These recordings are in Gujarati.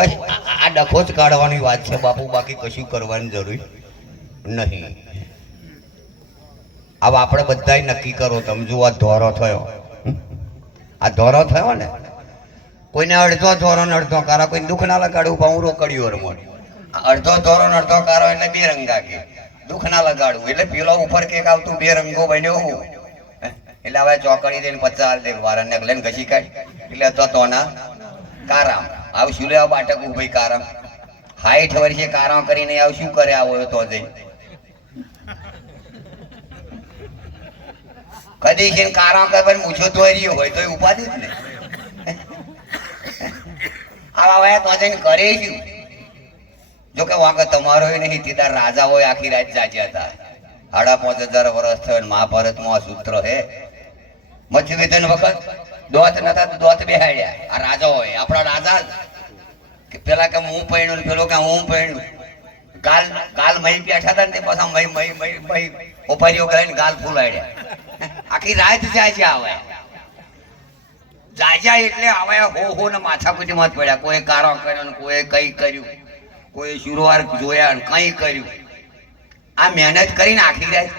બસ આ ડખો જ કાઢવાની વાત છે બાપુ, બાકી કશું કરવાની જરૂર નહીં. હવે આપણે બધાય નક્કી કરો. તમે જુઓ આ ધોરો થયો, આ ધોરો થયો ને, કોઈને અડધો ધોરો ને અડધો કારો, કોઈ દુઃખ ના લગાડવું પણ હું રોકડ્યું રમો. અડધો ધોરો ને અડધો કારો એટલે બે રંગા કે દુઃખ ના લગાડવું એટલે પેલો ઉપર કેક આવતું બે રંગો બન્યો હું એટલે હવે ચોકડી દઈને 50 દે વારને લઈને ઘસી કાઢ એટલે તો ના કારામ આવશું લે બાટક ભાઈ કારામ 60 વર્ષે કારામ કરીને આવ શું કરે આવો તો જઈ કદી છે કારામ કરે મૂછો ધોર્યો હોય તો ઉપાધિ જ ને આવા તો જઈને કરે શું. જો કે વાંક તમારો નહીં તીદાર રાજા હોય આખી રાત જાગ્યા હતા. 5,500 વર્ષ થયો. મહાભારતમાં આ સૂત્ર હે. મધ્યવિધન વખત દોત નતા દોત બેહાડ્યા. આ રાજા હોય આપણા રાજા કે પેલા કે હું પૈણું પેલો કે હું પૈણું ગાલ ગાલ મહી બેઠા હતા ને તે પાછા મહી ઓપારીઓ કરીને ગાલ ફૂલાડ્યા. આખી રાત જાય છે આવે જાજા એટલે આવે હો ને માથાકૂટી મત પડ્યા. કોઈ કારો કર્યો ને કોઈ કઈ કર્યું, કોઈ શુરવાર જોયા ને કઈ કર્યું. આ મહેનત કરીને આખી રાત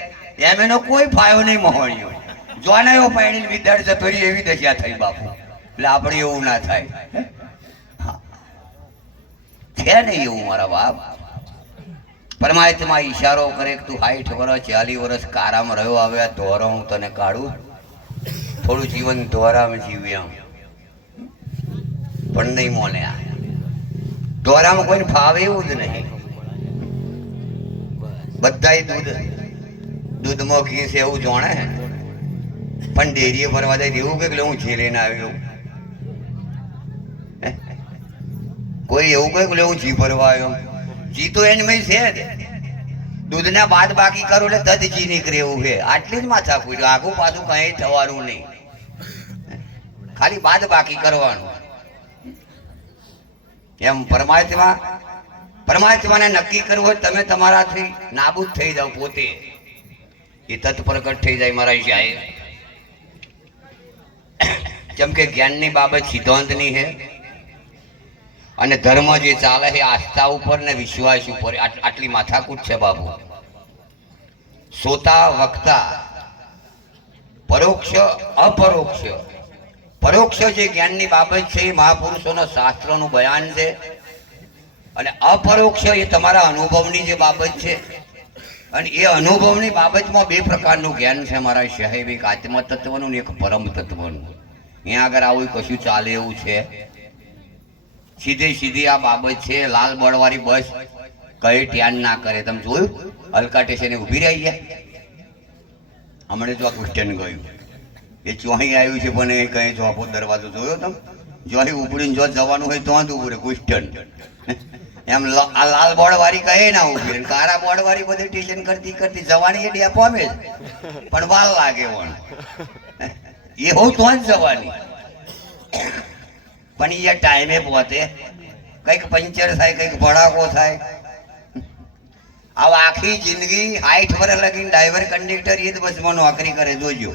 એમ એનો કોઈ ફાયો નહીં મહોણ્યો. જોને એવો પાણી વિદ્યાર્થી જતો રહી એવી દશા થઈ બાપુ. એટલે આપણે એવું ના થાય છે ને એવું મારા બાપ. પરમાત્મા ઈશારો કરે કે તું 60 વર્ષ 40 વર્ષ કારામાં રહ્યો, આવે આ ધોરો હું તને કાઢું, થોડું જીવન ધોરામાં જીવ્યા પણ નહીં મોને. આ ધોરામાં કોઈને ફાવે એવું જ નહીં. બધા દૂધમાં ઘી છે એવું જોણે પણ ડેરીએ ભરવા જાય એવું કે હું ઝીલીને આવ્યો. કોઈ એવું કહે કે હું જી ભરવા આવ્યો. જી તો એની છે જ. દૂધના બાદ બાકી કરું એટલે તદ જી નીકળે એવું છે. આટલી જ માથા પૂર્યું, આગું પાછું કઈ થવાનું નહીં, ખાલી બાદ બાકી કરવાનું. એમ પરમાત્માને નક્કી કરવું હોય તમે તમારાથી નાબૂદ થઈ જાવ પોતે, એ તત્પ્રકટ થઈ જાય મારા સાહેબ. જેમ કે જ્ઞાનની બાબત સિદ્ધાંતની છે અને ધર્મ જે ચાલે છે આસ્થા ઉપર ને વિશ્વાસ ઉપર. આટલી માથાકૂટ છે બાબુ. સોતા વક્તા પરોક્ષ અપરોક્ષ. પરોક્ષ જે જ્ઞાનની બાબત છે એ મહાપુરુષોના શાસ્ત્રોનું બયાન છે અને અપરોક્ષ એ તમારા અનુભવની જે બાબત છે. અને એ અનુભવની બાબતમાં બે પ્રકારનું જ્ઞાન છે મારા સાહેબ, એક આત્મ તત્વનું ને એક પરમ તત્વનું. અહીંયા આગળ આવું કશું ચાલે એવું છે? સીધી આ બાબત છે. લાલ બળવાળી બસ કઈ ધ્યાન ના કરે. તમે જોયું હલકા સ્ટેશને ઉભી રહી ગયા. હમણાં જો આ ક્વેશ્ચન ગયું એ ચોહી આવ્યું છે પણ એ કઈ ચોપો દરવાજો જોયો તમે? જોહી ઉપડીને જો જવાનું હોય તો જ ઉભું રહે ક્વેશ્ચન. એમ આ લાલ બોર્ડ વાળી કહે ના ઉભી રહે. કારા બોર્ડ વાળી બધી ટેશન કરતી કરતી જવાની એ ડેપો આવે પણ વાલ લાગે વણ એ હોવ તો જ જવાની. પણ એ ટાઈમે પહોંચે, કંઈક પંચર થાય, કંઈક ભડાકો થાય. આવા આખી જિંદગી 60 વર્ષ લગીને ડ્રાઈવર કંડક્ટર એ જ બસમાં નોકરી કરે. જોજો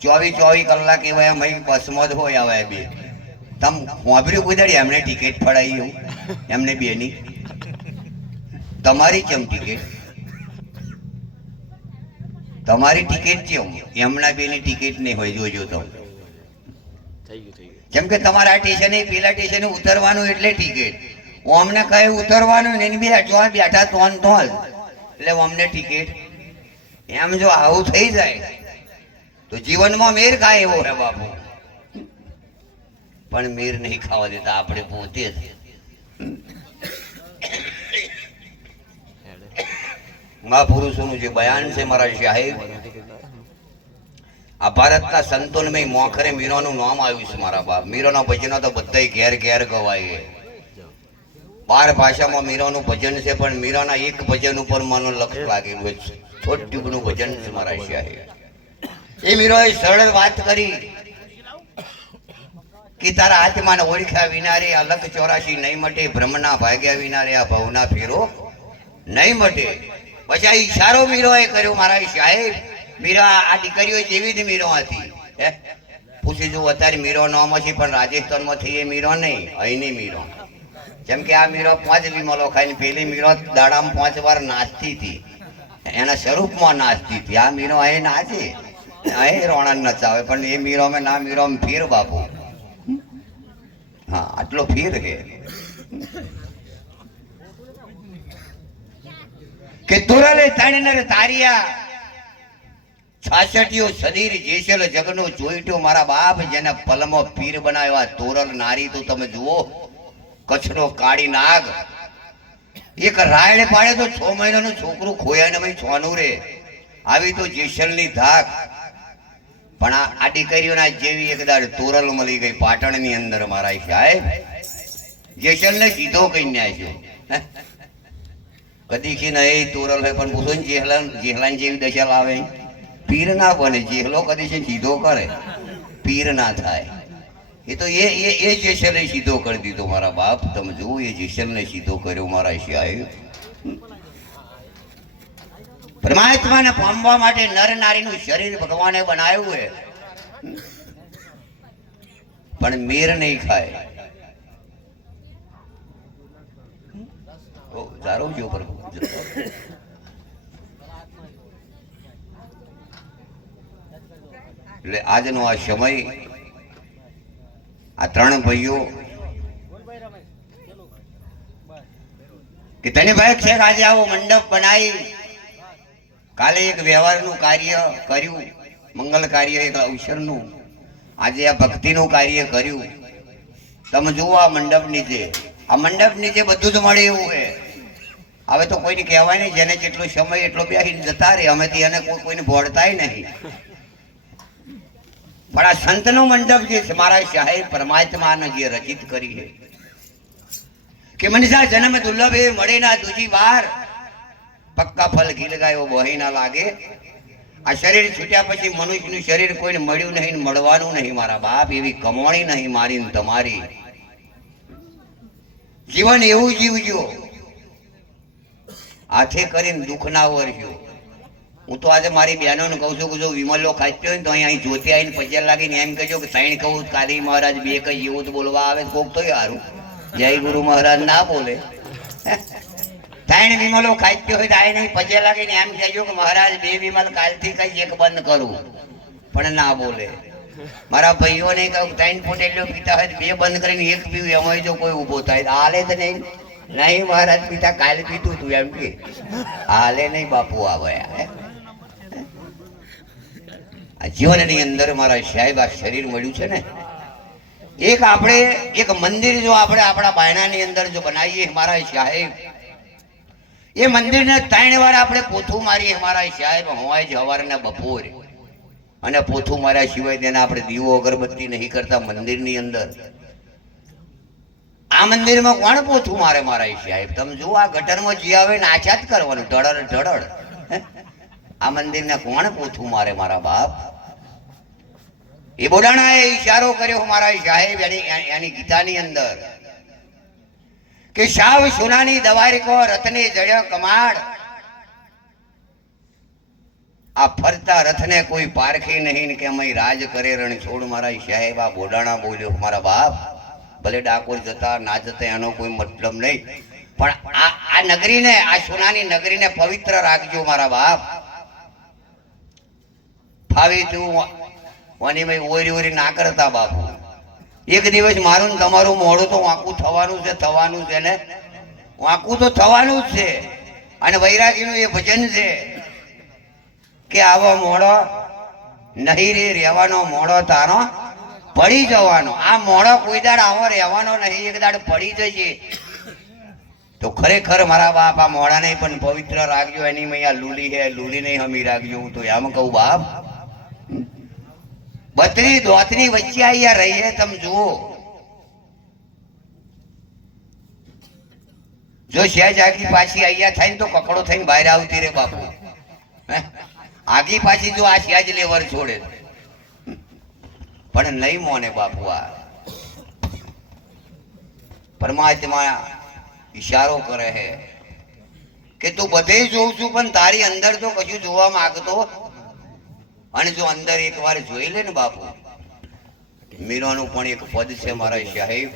24 કલાક એવા એમ બસમાં જ હોય. આવે બે તમ વાપર્યું કોઈ દાડી એમને ટિકિટ ફળાઈ એવું એમને બેની તમારી કેમ ટિકિટ? તમારી ટિકિટ કેમ? એમના બેની ટિકિટ નહીં હોય. જોજો તો કેમ કે તમારા સ્ટેશને પેલા સ્ટેશને ઉતરવાનું એટલે ટિકિટ. અમને કઈ ઉતરવાનું ને બેઠા તો એટલે અમને ટિકિટ. એમ જો આવું થઈ જાય તો જીવનમાં મેર ખાય એવો હે બાપુ. પણ મેર નહીં ખાવા દેતા આપણે પોતે જ. મહાપુરુષોનું જે બયાન છે મારા સાહેબ, આ ભારતના સંતોને મોખરે મીરાનું નામ આવ્યું છે મારા બાપ. મીરાના ભજનો તો બધા ઘેર ઘેર ગવાય. 12 ભાષામાં મીરાનું ભજન છે પણ મીરાના એક ભજન ઉપર મને લક્ષ લાગેલું છે. છોટું ભજન છે મારા સાહેબ. એ મીરાએ સરળ વાત કરી કે તારા આત્માને ઓળખ્યા વિના રે અલગ 84 નહીં મટે, ભ્રમના ભાગ્યા વિના રે આ ભવના ફેરો નહીં મટે. પછી આ ઈશારો મીરાએ કર્યો મારા સાહેબ. મીરા આ દીકરીઓ જેવી જ મીરો હતી. પૂછી જો અત્યારે મીરો નામ છે પણ રાજસ્થાનમાં થઈ એ મીરો નહીં, અહીંની મીરો. જેમ કે આ મીરો 5 વિમલો ખાઈને પેલી મીરો દાડામાં 5 વાર નાચતી હતી, એના સ્વરૂપમાં નાચતી હતી. આ મીરો અહીં નાચે, અહીં રોણા નચાવે, પણ એ મીરો મેં ના મીરો ફીર બાપુ. હા, આટલો ફીર કે તુરલે તાણીને તારિયા છાસઠિયો શરીર જેસેલ જગનો જોઈટો મારા બાપ, જેને પલમો પીર બનાવ્યા તોરલ નારી. તો તમે જુઓ, કચ્છનો કાળી નાગ એક રાયડે પાડે તો 6 મહિનાનું છોકરું ખોયા ને ભાઈ છોનું રે. આવી તો જેસલની ધાક. પણ આ દીકરીઓના જેવી એક દાડ તોરલ મળી ગઈ પાટણની અંદર મારા સાહેબ. જેસલને સીધો કહીને આવ્યો. કદી કે નહીં તોરલ હોય, પણ પૂછો ને જેહલાન જેવી દશા લાવે. પીર ના બને, જેહલો કદી છે સીધો કરે, પીર ના થાય. એ તો એ જેસલે સીધો કરી દીધો મારા બાપ. તમે જુઓ, એ જેસલને સીધો કર્યો મારા સાહેબ. પરમાત્માને પામવા માટે નર નારીનું શરીર ભગવાને બનાવ્યું છે, પણ મેર નહીં ખાય. સારું જો એટલે આજનો આ સમય, આ 3 ભાઈઓ કે તને ભાઈ છે આજે આવો મંડપ બનાવી, કાલે એક વ્યવહારનું કાર્ય કર્યું, મંગલ કાર્ય એક અવસરનું, આજે આ ભક્તિનું કાર્ય કર્યું. તમે જુઓ આ મંડપ નીચે, આ મંડપ નીચે બધું જ મળે એવું છે. હવે તો કોઈને કહેવાય નહીં, જેને જેટલો સમય એટલો બેસીને જતા રહે. અમે એને કોઈને ભોળતાય નહીં. પણ આ સંતનો મંડપ જે છે મારા સાહેબ પરમાત્માને જે રચિત કરી છે કે મનસા જન્મ દુર્લભ એ મળે ના દૂજી વાર, પક્કા ફલ ખીલ ગાયો બોહી ના લાગે. આ શરીર છૂટ્યા પછી મનુષ્યનું શરીર કોઈને મળ્યું નહીં, મળવાનું નહીં મારા બાપ. એવી કમાણી નહીં મારી ને તમારી. જીવન એવું જીવજો, હાથે કરીને દુઃખ ના વરજો. હું તો આજે મારી બહેનોને કહું છું કે જો વિમલો ખાચ્યો હોય ને તો અહીં જોતી આવીને પચેલ લાગીને એમ કહેજો કે 3 કહું કાદી મહારાજ 2 કઈ એવું તો બોલવા આવે કોક તો સારું. જય ગુરુ મહારાજ ના બોલે. 3 વિમલો ખાચ્યો હોય તો આવીને પચેલ લાગીને એમ કહેજો કે મહારાજ 2 વિમલ કાલથી કઈ એક બંધ કરું, પણ ના બોલે. મારા ભાઈઓને કહું 3 પોટેલીઓ પીતા હોય 2 બંધ કરીને 1 પીવું, એમાં જો કોઈ ઊભો થાય હાલે તો નહીં. નહીં મહારાજ પિતા કાલે પીતું તું એમ કે હાલે નહીં બાપુ. આવે આ જીવનની અંદર મારા સાહેબ આ શરીર મળ્યું છે ને, એક આપણે એક મંદિર જો આપણે આપણા બાયણાની અંદર જો બનાવીએ મારા સાહેબ, એ મંદિરને 3 વાર આપણે પોથું મારીએ મારા સાહેબ, હોય જ સવારના બપોરે. અને પોથું માર્યા સિવાય તેને આપણે દીવો અગરબત્તી નહીં કરતા મંદિરની અંદર. આ મંદિરમાં કોણ પોથું મારે મારા સાહેબ? તમે જુઓ, આ ગટરમાં જી આવે ને આછા જ કરવાનું, ઢળડ ઢળડ. આ મંદિરને કોણ પોથું મારે મારા બાપ? એ બોડાણાએ ઈશારો કર્યો મારા સાહેબ એની ગીતાની અંદર કે શાવ સોનાની દવારીકો રથને જડ્યો કમાડ, આ ફરતા રથને કોઈ પારખી નહીં કે અમે રાજ કરે રણ છોડ. મારા સાહેબ આ બોડાણા બોલ્યો મારા બાપ. ભલે ડાકોર જતા ના જતા એનો કોઈ મતલબ નહીં, પણ આ નગરીને, આ સોનાની નગરીને પવિત્ર રાખજો મારા બાપ. ફાવી તું વાની ભાઈ ઓરી ઓરી ના કરતા બાપુ. એક દિવસ મારું ને તમારું મોડું તો વાંકું થવાનું છે ને, વાંકું તો થવાનું જ છે. અને વૈરાગીનું એ ભજન છે કે આવો મોડો નહીં રે રહેવાનો, મોડો તારો પડી જવાનો. આ મોડો કોઈ દાડ આવો રહેવાનો નહીં, એક દાડ પડી જશે. તો ખરેખર મારા બાપ આ મોડા નહીં પણ પવિત્ર રાખજો. એની મૈયા લૂલી હે, લૂલી નહીં હમી રાખજો. હું તો એમ કહું બાપ, 32 દોતની વચ્ચે અહીંયા રહીએ. તમે જુઓ, જો સહેજ આગી પાછી અહીંયા થાય ને તો કકડો થઈને બહાર આવતી રે બાપુ. આગી પાછી જો આ સહેજ લેવર છોડે પણ નહીં મોને બાપુ. આ પરમાત્મા ઈશારો કરે છે કે તું બધે જોઉં છું પણ તારી અંદર તો કશું જોવા માંગતો. અને જો અંદર એકવાર જોઈ લે ને બાપુ, મીરાનું પણ એક પદ છે મારા સાહેબ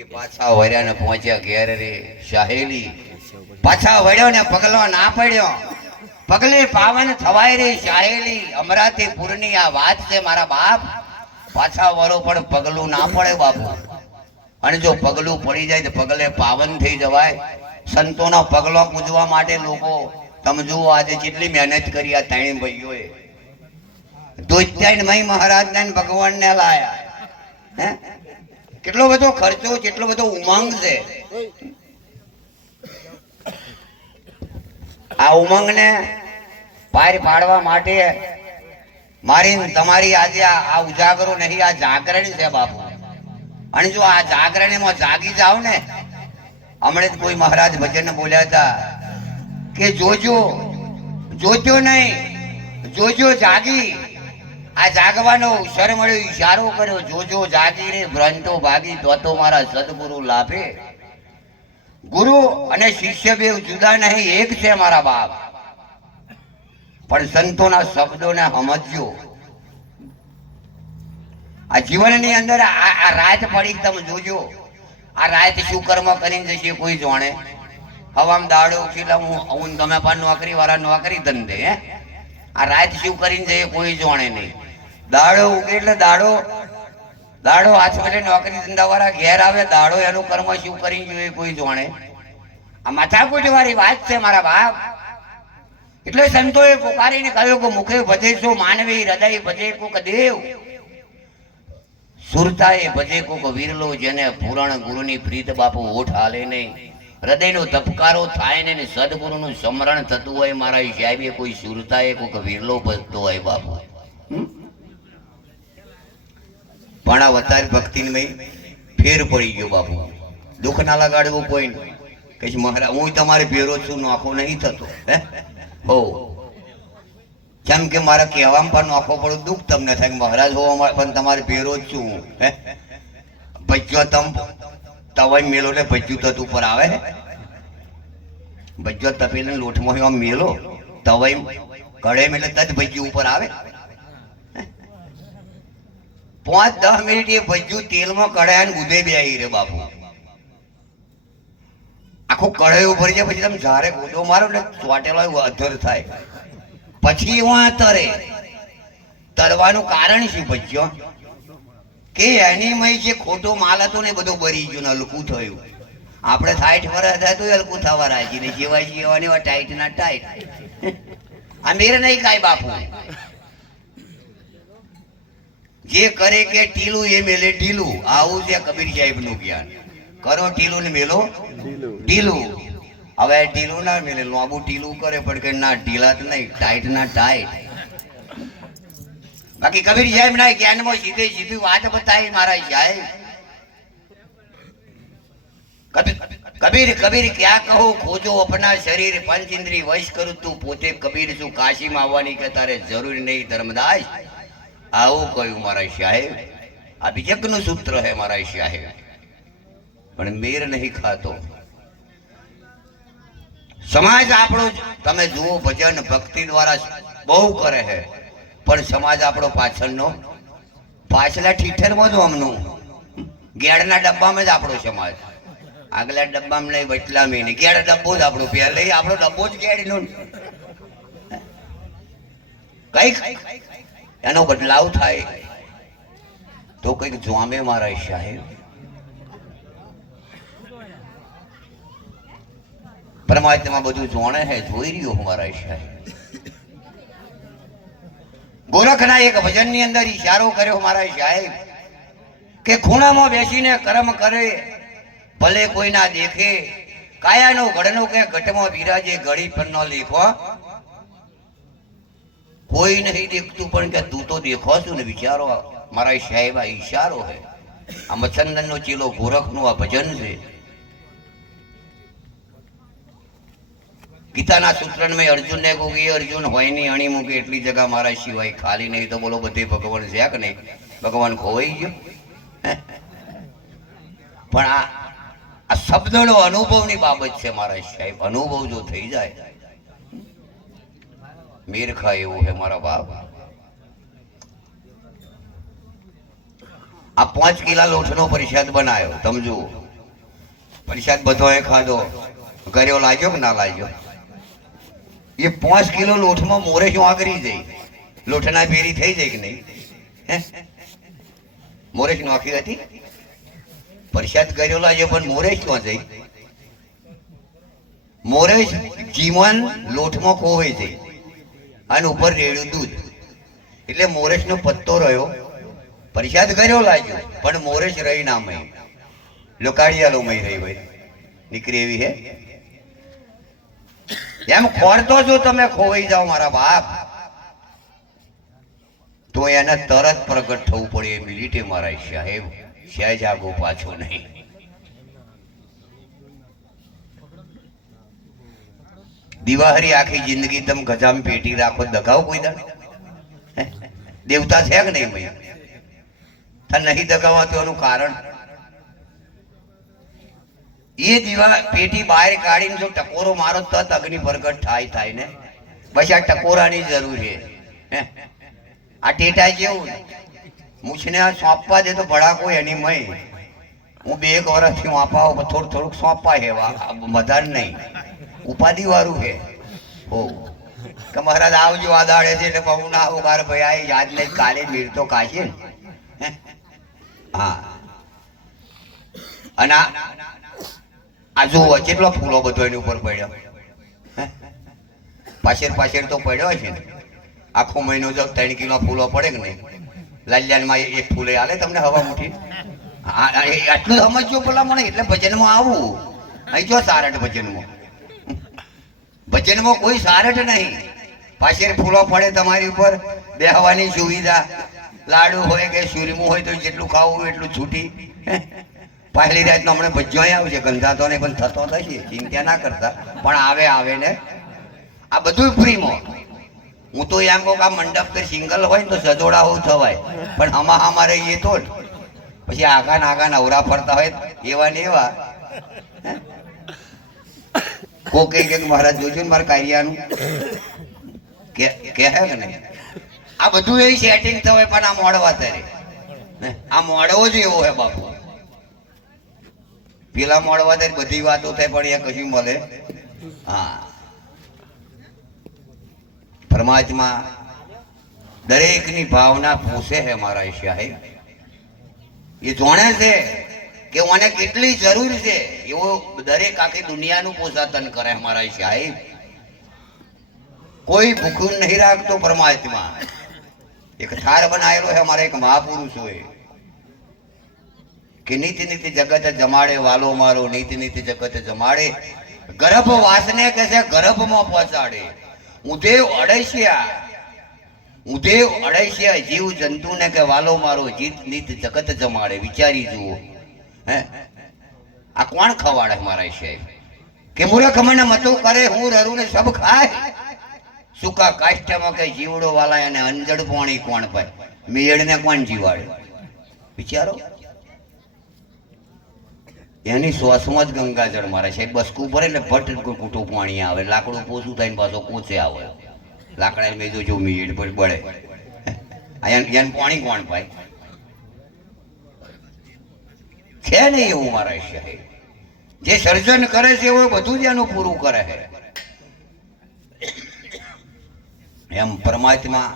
એ પાછા વળ્યા ને પહોંચ્યા ઘેર રે શાહેલી. પાછા વળ્યો ને પગલો ના પડ્યો, પગલે પાવન થવાય રે શાહેલી. અમરાથી પૂરની આ વાત છે મારા બાપ. પાછા વરો પણ પગલું ના પડે બાપુ. અને જો પગલું પડી જાય તો પગલે પાવન થઈ જવાય. સંતોનો પગલો પૂજવા માટે લોકો તમે જુઓ આજે કેટલી મહેનત કરી આ ત્રણ ભાઈઓએ. દોત્યાયન મહારાજ ને ભગવાન ને લાયા. હે કેટલો બધો ખર્ચો, કેટલો બધો ઉમંગ છે. આ ઉમંગ ને પાર પાડવા માટે મારી તમારી આજે આ ઉજાગરો નહીં, આ જાગરણ છે બાપુ. અને જો આ જાગરણમાં જાગી જાવ ને, હમણાં કોઈ મહારાજ ભજન બોલ્યા હતા કે જોજો જોજો નહીં, જોજો જાગી. આ જાગવાનો અવસર મળ્યો, ઈશારો કર્યો, જોજો જાગી રે ભ્રંતો ભાગી તો મારા સદગુરુ લાભે. ગુરુ અને શિષ્ય બે જુદા નહીં, એક છે મારા બાપ. પણ સંતોના શબ્દોને સમજજો. આ જીવનની અંદર આ રાત પડી તમે જોજો. આ રાત શું કર્મ કરીને જશે કોઈ જાણે. હવામ દાડો ઉઠીલા હું તમે પણ નોકરી વાળા નોકરી ધંધે. હે આ રાત શું કરીને જઈએ કોઈ જાણે નહીં. દાડો ઉગે એટલે દાડો હાથ વડે નોકરી ધંધા વાળા ઘેર આવે, દાડો એનું કર્મ શું કરીને જોઈએ કોઈ જાણે. આ માથાકૂટ વાળી વાત છે મારા બાપ. એટલે સંતોએ પોકારીને કહ્યું કે મુખે ભજે છો માનવી, હૃદય ભજે કોક દેવ, સુરતાએ ભજે કોક વીરલો, જેને પુરાણ ગુરુની પ્રીત બાપુ ઓઠ હાલે નહીં. હૃદયનો ધબકારો થાય ને સદગુરુનું સ્મરણ થતું હોય મારા સાહેબે, કોઈ સુરતાએ કોક વીરલો ભજતો હોય બાપુ. પણ આ વધારે ભક્તિને ફેર પડી ગયો બાપુ. દુઃખ ના લગાડવું કોઈ કઈ મહારાજ હું તમારે ભેરો છું, નોખો નહીં થતો. હે હો જેમ કે મારા કહેવામાં પણ નોખો પડું દુઃખ તમને થાય મહારાજ હો પણ તમારે ભેરો જ છું. હે ભજ્યો તમ તવાઈ મેલો એટલે ભજ્યું તત ઉપર આવે. ભજ્યો તપેલે લોટમાં આમ મેલો તવાઈ કડે એટલે તજ ભજ્યું ઉપર આવે. 5-10 મિનિટ એ ભજ્યું તેલમાં કડાય ને ઉદય બે આવી રે બાપુ. આખું કડાઈ ઉપર જાય પછી તમે ઝારે ગોદો મારો ને ચોટેલો અધર થાય. પછી હું તરે તરવાનું કારણ શું ભજ્યો કે એની મય જે ખોટો માલ હતો ને બધો બરી ગયો ને હલકું થયું. આપણે 60 વર્ષ થાય તો હલકું થવા રાજી ને જેવા જેવાની ટાઈટ ના ટાઈટ. આ મેર નહીં કાંઈ બાપુ. જે કરે કે ટીલું એ મેલે ઢીલું. આવું છે કબીર સાહેબ નું જ્ઞાન. કરો ટીલું ને મેલો ઢીલું. હવે ઢીલું ના મેલે લાંબુ ઢીલું કરે પણ કે ના ઢીલા તો નહીં, ટાઈટ ના ટાઈટ. બાકી કબીર સાહેબ ના જ્ઞાનમાં સીધે સીધી વાત બતાવી મારા સાહેબ. કબીર કબીર ક્યાં કહું ખોજો અપના શરીર, પંચ ઇન્દ્રિય વશ કરું તું પોતે કબીર છું. કાશીમાં આવવાની કે તારે જરૂર નહીં ધર્મદાસ. આવું કહ્યું મારા સાહેબ. આ બીજકનું સૂત્ર હે મારા સાહેબ. પણ મેર નહીં ખાતો સમાજ આપણો. તમે જુઓ ભજન ભક્તિ દ્વારા બહુ કરે છે પણ સમાજ આપણો પાછળનો પાછલા ઠીઠરમાં જ અમનું ગેડના ડબ્બામાં જ આપણો સમાજ. આગલા ડબ્બામાં નહીં વચલા મેં નહીં, ગેડ ડબ્બો જ આપણો. પહેલે આપણો ડબ્બો જ ગેડનો. કઈક એનો બદલાવ થાય તો કઈક જોમે મારા સાહેબ. પરમાત્મા બધું જોણે હે, જોઈ રહ્યો હું મારા સાહેબ. ગોરખના એક ભજન ની અંદર ઈશારો કર્યો મારા સાહેબ કે ખૂણામાં બેસીને કર્મ કરે ભલે કોઈ ના દેખે, કાયાનો ઘડનો કે ઘટમાં વિરાજે ઘડી પણ ન લેખો. કોઈ નહીં દેખતું પણ કે તું તો દેખો છું ને. વિચારો મારા સાહેબ આ ઈશારો હે. આ મચ્છંદન નો ચીલો ગોરખનું આ ભજન છે. ગીતાના સૂત્રણ મેં અર્જુન ને કહું એ અર્જુન હોય નહીં અણી મૂકે એટલી જગા મારા સિવાય ખાલી નહીં. તો બોલો બધે ભગવાન છે કે નહીં? ભગવાન ખોવાઈ ગયો. પણ આ શબ્દનો અનુભવની બાબત છે મારા સાહેબ. અનુભવ જો થઈ જાય મેર ખાય એવું હે મારા બાપ. આ 5 કિલા લોટનો પ્રસાદ બનાવ્યો તમે જુઓ. પ્રસાદ બધોએ ખાધો, કર્યો લાગ્યો કે ના લાગ્યો? એ 5 કિલો લોટમાં મોરેશ વાગરી જાય, લોટના ભેરી થઈ જાય કે નહીં? મોરેશ નોખી હતી, પ્રસાદ કર્યો લાગ્યો, પણ મોરેશ ક્યાં જાય? મોરેશ જીવન લોટમાં ખોવાઈ જાય અને ઉપર રેડ્યું દૂધ, એટલે મોરેશનો પત્તો રહ્યો. પ્રસાદ કર્યો લાગ્યો, પણ મોરેશ રહી ના મય, લોકાડિયાલો મય રહી હોય, નીકળી એવી હે. એમ ખોરતો છો તમે ખોવાઈ જાઓ મારા બાપ, તો એને તરત પ્રગટ થવું પડે એ મિલિટે મારા સાહેબ. સહેજ આગો પાછો નહીં. દિવાહરી આખી જિંદગી તમે ગજામ પેટી રાખો, દગાવ કોઈ દાડો? દેવતા છે કે નહીં ભાઈ? નહીં દગાવાતું એનું કારણ એ દીવા પેટી બહાર કાઢીને જો ટકોરો મારો તત અગ્નિ પ્રગટ થાય ને. બસ આ ટકોરાની જરૂર છે. આ ટેટા જેવું મૂછને સોંપવા દે તો ભડાકો એની મય. હું 2 વર્ષથી વાપાવ થોડુંક સોંપવા હેવા, વધારે નહીં, ઉપાધિ વાળું છે. હો કે મહારાજ આવજો આ દાડે છે એટલે બહુ ના આવું, મારે ભાઈ આ યાદ નહીં, કાલે મીર તો કાશે ને. હા, અને આ જુઓ કેટલો ફૂલો બધો એની ઉપર પડ્યો, પાછળ તો પડ્યો છે ને. આખો મહિનો જો 3 કિલો ફૂલો પડે કે નહીં? લાલ્યાનમાં 1 ફૂલે હાલે તમને હવા મુઠી? આટલું સમજજો પેલા મને, એટલે ભજનમાં આવું. અહીં જો સારઠ ભજનમાં કોઈ સારઠ નહીં. પાછળ ફૂલો પડે તમારી ઉપર, બેહવાની સુવિધા, લાડુ હોય કે સુરમું હોય તો જેટલું ખાવું એટલું છૂટી. પહેલી રાતનો હમણાં ભજ્યો આવશે, ગંધાતો ને પણ થતો થશે, ચિંતા ના કરતા. પણ આવે ને આ બધું ફ્રીમાં. હું તો એમ કહું કે આ મંડપ કે સિંગલ હોય ને તો સજોડા હોવું થવાય, પણ અમારે એ તો જ પછી આગા નવરા ફરતા હોય એવા ને એવા. કોકે કે મહારાજ જોજો ને મારા કાર્યાનું કે કે નહીં. આ બધું એ સેટિંગ થવાય, પણ આ મોડવા તારે આ મોડવો જ એવો હે બાપુ. પેલા મોડવા તારે બધી વાતો થાય, પણ એ કશું મળે. હા, પરમાત્મા દરેકની ભાવના પૂછે છે મારા સાહેબ. એ જાણે છે કે મને કેટલી જરૂર છે, એવો દરેક આખી દુનિયાનું પોષાતન કરે મારા સાહેબ. કોઈ ભૂખું નહીં રાખતો પરમાત્મા. એક થાર બનાવેલો છે અમારા એક મહાપુરુષ હોય કે નીતિ નીતિ જગત જમાડે વાલો મારો, નીતિ નીતિ જગત જમાડે, ગર્ભ વાસને કે છે ગર્ભમાં પહોંચાડે. ઉદેવ અડૈસિયા જીવ જંતુ ને કે વાલો મારો, જીત નીત જગત જમાડે. વિચારી જુઓ, હે આ કોણ ખવાડે મારા સાહેબ? કે મૂર્ખ મને મતો કરે, હું રરું ને સબ ખાય. સુકા કાષ્ટમાં કે જીવડો વાલા એને અંજડ પાણી કોણ પાય? મેળ ને કોણ જીવાડે? વિચારો. એની શ્વાસમાં જ ગંગાજળ મારે છે. બસકું ભરે એટલે ભટ્ટ કૂટું પાણી આવે, લાકડું પોસું થઈને પાછો કોચે આવે. લાકડા મેં જો મીડ પર બળે, એને પાણી કોણ પાય? છે નહીં એવું મારા સાહેબ. જે સર્જન કરે છે એવું બધું જ એનું પૂરું કરે છે. એમ પરમાત્મા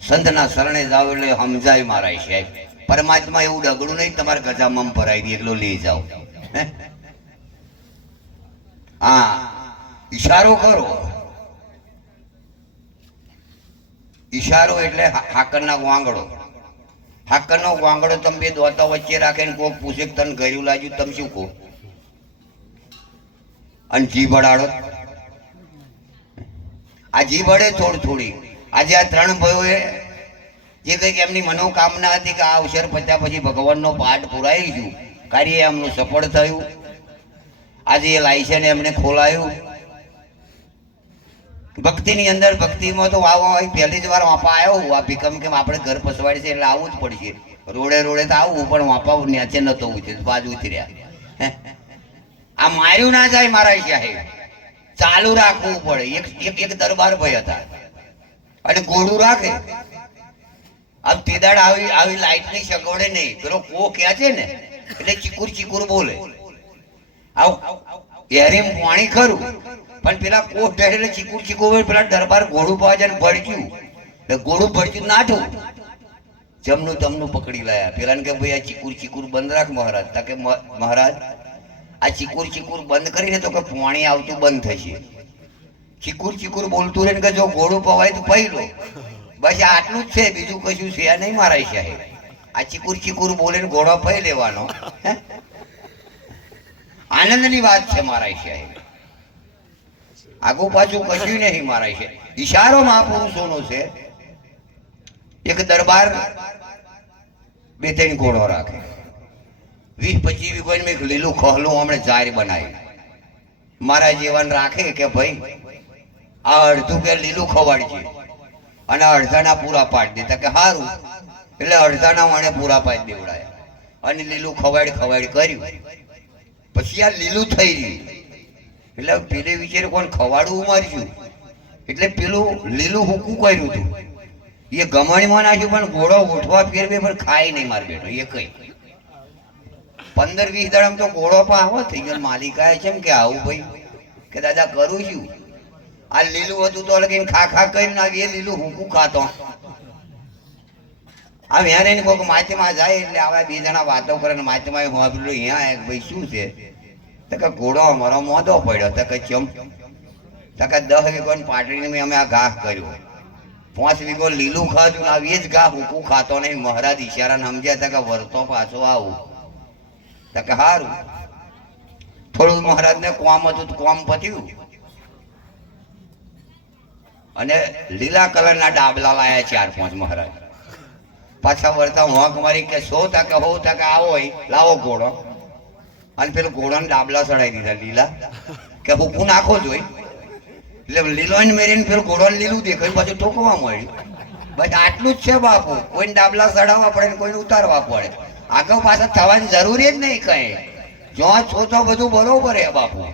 સંતના શરણે જાવ એટલે સમજાય મારા સાહેબ. પરમાત્મા એવું ડગડું નહીં તમારે ગજામાં ભરાઈ દે એટલો લઈ જાઓ. હા, ઈશારો કરો. ઈશારો એટલે હાકરના વાંગડો. હાકરનો વાંગડો તમે 2 દોતા વચ્ચે રાખીને કોક પૂછે કે તને ગયું લાગ્યું, તમે શું કહો? અને જીભ અડાડો. આ જીભ અડે થોડી. આજે આ 3 ભાઈઓએ જે કંઈક એમની મનોકામના હતી કે આ અવસર પત્યા પછી ભગવાનનો પાઠ પુરાઈશું, કાર્ય એમનું સફળ થયું. આજે એ લાયસન્સ એમને ખોલાયું. ભક્તિની અંદર, ભક્તિમાં તો પહેલી જ વાર વાપા આવ્યો હું. આ ભીકમ કેમ આપણે ઘર પસવાડી છે એટલે આવવું જ પડશે. રોડે તો આવું, પણ વાપા નેચે નતો ઉતર્યો, બાજુ ઉતર્યા. આ માર્યું ના જાય મારા સાહેબ, ચાલુ રાખવું પડે. એક દરબાર ભાઈ હતા અને ઘોડું રાખે. આમ તેદાડ આવી લાઈટ ની સગવડે નહીં. પેલો કો ક્યાં છે ને એટલે ચીકુર બોલે. આવ એરેમ પાણી ખરું પણ પેલા કોટ ઢેડે ચીકુર ચીકુ હોય પેલા દરબાર ઘોડું પાવા જાય ભડક્યું એટલે ઘોડું ભડક્યું નાઠું જમનું તમનું પકડી લાયા પેલા કે ભાઈ આ ચીકુર ચીકુર બંધ રાખ મહારાજ તા કે મહારાજ આ ચીકુર ચીકુર બંધ કરીને તો કે પાણી આવતું બંધ થશે ચીકુર ચીકુર બોલતું રહે કે જો ઘોડું પવાય તો પહી લો બસ આટલું જ છે બીજું કશું છે નહીં મારા સાહેબ આ ચીકુર ચીકુર બોલે ને ઘોડો પહી લેવાનો આનંદની વાત છે મારા સાહેબ આગુ પાછું કશું નહીં મારા છે ઈશારો મહાપુરુષોનો છે એક દરબાર બે ત્રણ ઘોડો રાખે 20-25 વીઘોને મેં લીલું ખહલું હમણે જાહેર બનાવી મારા જીવન રાખે કે ભાઈ આ અડધું કે લીલું ખવાડજે અને અડધાના પૂરા પાડી દેતા કે સારું એટલે અડધાના વણે પૂરા પાડી દેવડાયા અને લીલું ખવાડ કર્યું પછી આ લીલું થઈ રહ્યું એટલે પેલે વિચારે કોણ ખવાડવું મારીશું એટલે પેલું લીલું હુકું કર્યું હતું એ ગમણીમાં નાખ્યું પણ ઘોડો ઉઠવા ફેરવે પણ ખાય નહીં માર બેઠો એ કઈ 15-20 દાડામાં તો ઘોડો પણ આવો થઈ ગયો માલિકાએ છે કે આવું ભાઈ કે દાદા કરું છું આ લીલું હતું તો લગીને ખા કરીને આવી એ લીલું હુકું ખાતો આ વ્યારે કોઈક માચીમાં જાય એટલે આવા 2 જણા વાતો કરે ને માચીમાં હોબલું અહીંયા ભાઈ શું છે તો કે ઘોડો અમારો મોદો પડ્યો તો કે ચમ તો કે 10 વીઘોની પાટડીને મેં અમે આ ઘાસ કર્યો 5 વીઘો લીલું ખાધું આવી જ ઘા હુકું ખાતો નહીં મહારાજ ઈશારા સમજ્યા હતા કે વરતો પાછો આવું તો કે સારું થોડું મહારાજને કોમ હતું તો કોમ પત્યું અને લીલા કલરના ડાબલા લાયા 4-5 મહારાજ પાછા વળતા હોંક મારી કે 100 ટકા હો ટકા આવો લાવો ઘોડો અને પેલું ઘોડાને ડાબલા ચડાવી દીધા લીલા કે હુકું નાખો જોઈ એટલે લીલો મેરીને પેલું ઘોડોને લીલું દેખાયું પાછું ઠોકવા મળ્યું બસ આટલું જ છે બાપુ કોઈને ડાબલા ચડાવવા પડે ને કોઈને ઉતારવા પડે આગળ પાછા થવાની જરૂરી જ નહીં કઈ જો છો તો બધું બરોબર હે બાપુ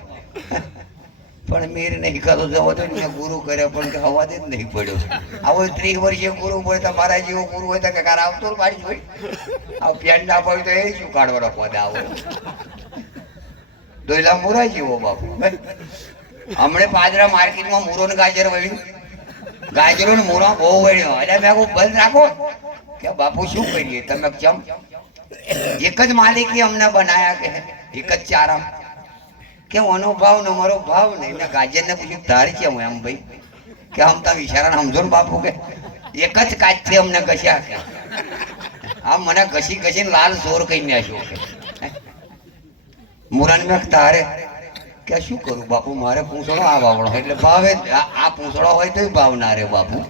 પણ મેર નહીં કરો જવો તો ગુરુ કરે પણ કે હવા જ નહીં પડ્યો આવો 30 વર્ષીય ગુરુ પડે તો મારા જેવો ગુરુ હોય તો કે કાર આવતો પાડી જોઈ આવ પેન ના પડ્યું તો એ શું કાઢવાનો પદ આવો દોયલા મુરા જેવો બાપુ હમણે પાદરા માર્કેટમાં મૂરો ને ગાજર વળ્યું ગાજરો ને મૂરો બહુ વળ્યો એટલે મેં બંધ રાખો કે બાપુ શું કરીએ તમે ચમ એક જ માલિકી અમને બનાયા કે એક જ ચારામ કે ઓનો ભાવ ને મારો ભાવ નહીં મેં ગાજર ને પૂછ્યું તાર કેમ એમ ભાઈ કે આમ તમે ઈશારા સમજો ને બાપુ કે એક જ કાચથી અમને ઘસ્યા કે આમ મને ઘસીને લાલ જોર કહી નાખ્યો કે મુરાન મેં તારે કે શું કરું બાપુ મારે પૂંછડો આ વાવડો એટલે ભાવે આ પૂંછડો હોય તો ભાવ ના રે બાપુ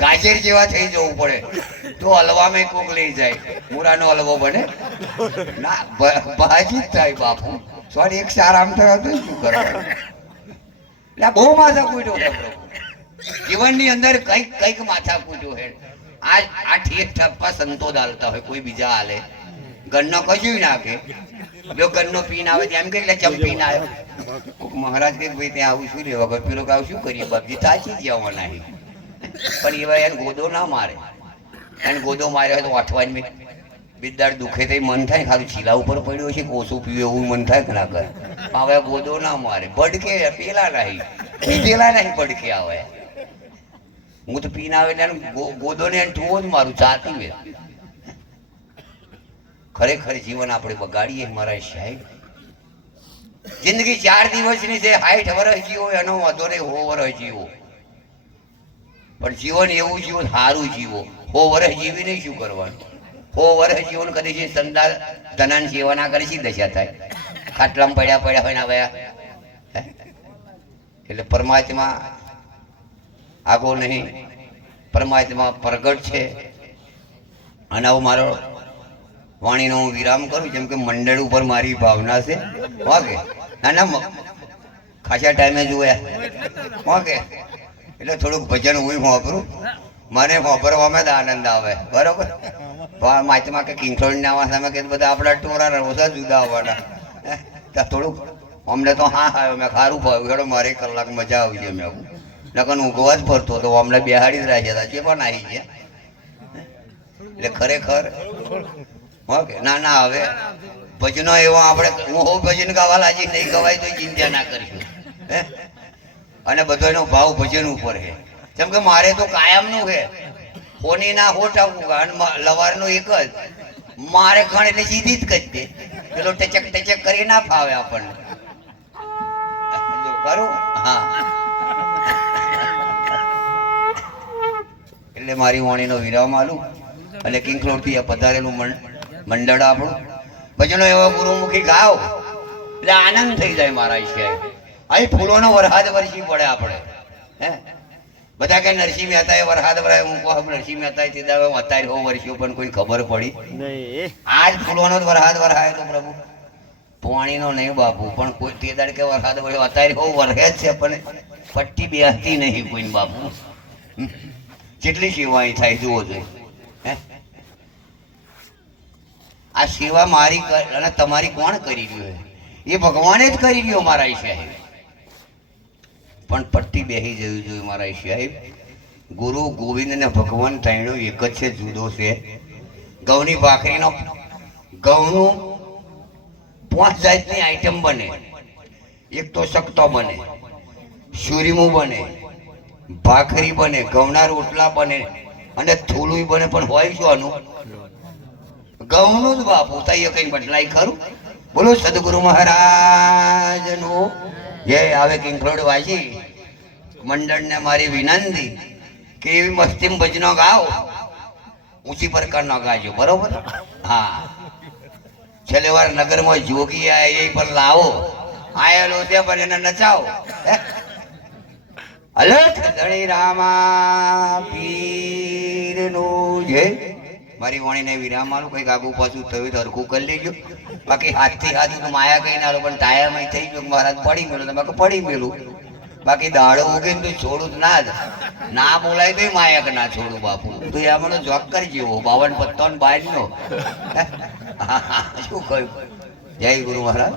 ગાજર જેવા થઈ જવું પડે તો હલવામાં કોક લઈ જાય મુરાનો હલવો બને ના ભાજી જ થાય બાપુ સોરી એક સારા આમ થયો તો શું કરવાનું એટલે બહુ માથા કૂટ્યો જીવનની અંદર કઈક માથા કૂટ્યો હે આ ઠેઠ ઠપ્પા સંતો ડાલતા હોય કોઈ બીજા હાલે ગન્નો કશું નાખે જો ગન્નો પીને આવે તેમ કે એટલે ચમ પીને આવ્યો મહારાજ કે ભાઈ ત્યાં આવું શું લે વગર પેલો કાવ શું કરીએ બાપજી તાચી જવા નહીં પણ એવા એને ગોદો ના મારે એને ગોદો માર્યો હોય તો અઠવાડિયે બિદ્દાડ દુખે તો મન થાય ખાલી છીલા ઉપર પડ્યો છે કોસું પીવું એવું મન થાય કે ના કરે હવે ગોદો ના મારે ભડકે પેલા નહીં પીધેલા નહીં ભડકે આવે હું તો પીને આવે એટલે ગોદો ને ઠુવો જ મારું ચાતી વે ખરેખર જીવન આપણે બગાડીએ મારા સાહેબ જિંદગી 4 દિવસની છે 60 વર્ષ જીવો એનો વાંધો નહીં 100 વર્ષ જીવો પણ જીવન એવું જીવો સારું જીવો 100 વર્ષ જીવીને શું કરવાનું 100 વર્ષ જીવન કરી છે સંદાલ ધનાન સેવા ના કરી દશા થાય ખાટલામાં પડ્યા હોય ને આવ્યા એટલે પરમાત્મા આગો નહીં પરમાત્મા પ્રગટ છે અને આવું મારો વાણીનો હું વિરામ કરું જેમ કે મંડળ ઉપર મારી ભાવના છે વાગે ના ખાસા ટાઈમે જોયા વાગે એટલે થોડુંક ભજન હું વાપરું મને વાપરવામાં જ આનંદ આવે બરોબર માચમાં કે કિંગફ્લોડ ના આવવા સામે કે બધા આપણા ટોરા ઓછા જુદા આવવાના ત્યાં થોડુંક અમને તો હા મેં ખારું ભાવ્યું હેડો મારે કલાક મજા આવી છે મેં નકર ઊંઘવા જ ફરતો હતો અમને બેહાડી જ રાખ્યા હતા જે પણ આવી ગયા એટલે ખરેખર ઓકે ના હવે ભજનો એવો આપણે હું ભજન ગાવા લાજી નહીં ગવાય તો ચિંતા ના કરશું હે અને બધાનો ભાવ ભજન ઉપર છે કેમ કે મારે તો કાયમનું છે કોની ના હોઠ આવું લવારનું એક જ મારે ખણ એટલે સીધી જ કરી દે પેલો ટચક કરી ના ફાવે આપણને જો ખરું હા એટલે મારી વાણીનો વિરામ આલું અને કિંગલોડથી આ પધારેલું મંડળ આપણું ભજનો એવા ગુરુમુખી ગાવ એટલે આનંદ થઈ જાય મારા ઈશ્વર અહીં ફૂલોનો વરસાદ વરસી પડે આપણે હે બધા કે નરસિંહ મહેતા એ વરસાદ વરાય હું કહું નરસિંહ મહેતા તે દાવે અત્યારે હો વર્ષ્યો પણ કોઈ ખબર પડી આજ ફૂલોનો જ વરસાદ વરાય તો પ્રભુ પાણીનો નહીં બાપુ પણ કોઈ તે દાડે કે વરસાદ વળ્યો અત્યારે હો વરસે જ છે પણ પટ્ટી બેસતી નહીં કોઈ બાપુ કેટલી સેવા થાય જુઓ જોઈએ હે આ સેવા મારી અને તમારી કોણ કરી રહ્યો એ ભગવાને જ કરી રહ્યો મારા સાહેબ પણ પટ્ટી બેસી જવી જોઈએ મારા સાહેબ ગુરુ ગોવિંદ ને ભગવાન ત્રણેય એક જ છે જુદો છે ઘઉંની ભાખરીનો ઘઉંનું 5 જાતની આઈટમ બને એક તો શકતો બને સુરીમું બને ભાખરી બને ઘઉંના રોટલા બને અને થોડું બને પણ હોય શું આનું ઘઉંનું જ બાપુ તૈયો કઈ બદલાય ખરું બોલો સદગુરુ મહારાજ નું જય આવે કિંગલોડ વાસી મંડળ ને મારી વિનંતી કે એવી મસ્તી ભજનો ગાઓ ઊંચી પ્રકારનો ગાજો બરોબર હા છેલ્લે વાર નગરમાં જોગી આય એ પણ લાવો આયેલો છે પણ એને નચાવો અલખ ધણી રામા પીર નું જય મારી વાણીને વિરામ આલું કંઈક આગુ પાછું થયું તો હરખું કરી લેજો બાકી હાથથી હાથ માયા કઈ ના પણ ટાયરમાં થઈ ગયું મહારાજ પડી મેલું તમે પડી મેલું બાકી દાડો ઉગે તો છોડું જ ના જ ના બોલાય તો માયા કે ના છોડું બાપુ તો એ મને જોક કરી જેવો 52 પત્તો ને 22 નો શું કહ્યું જય ગુરુ મહારાજ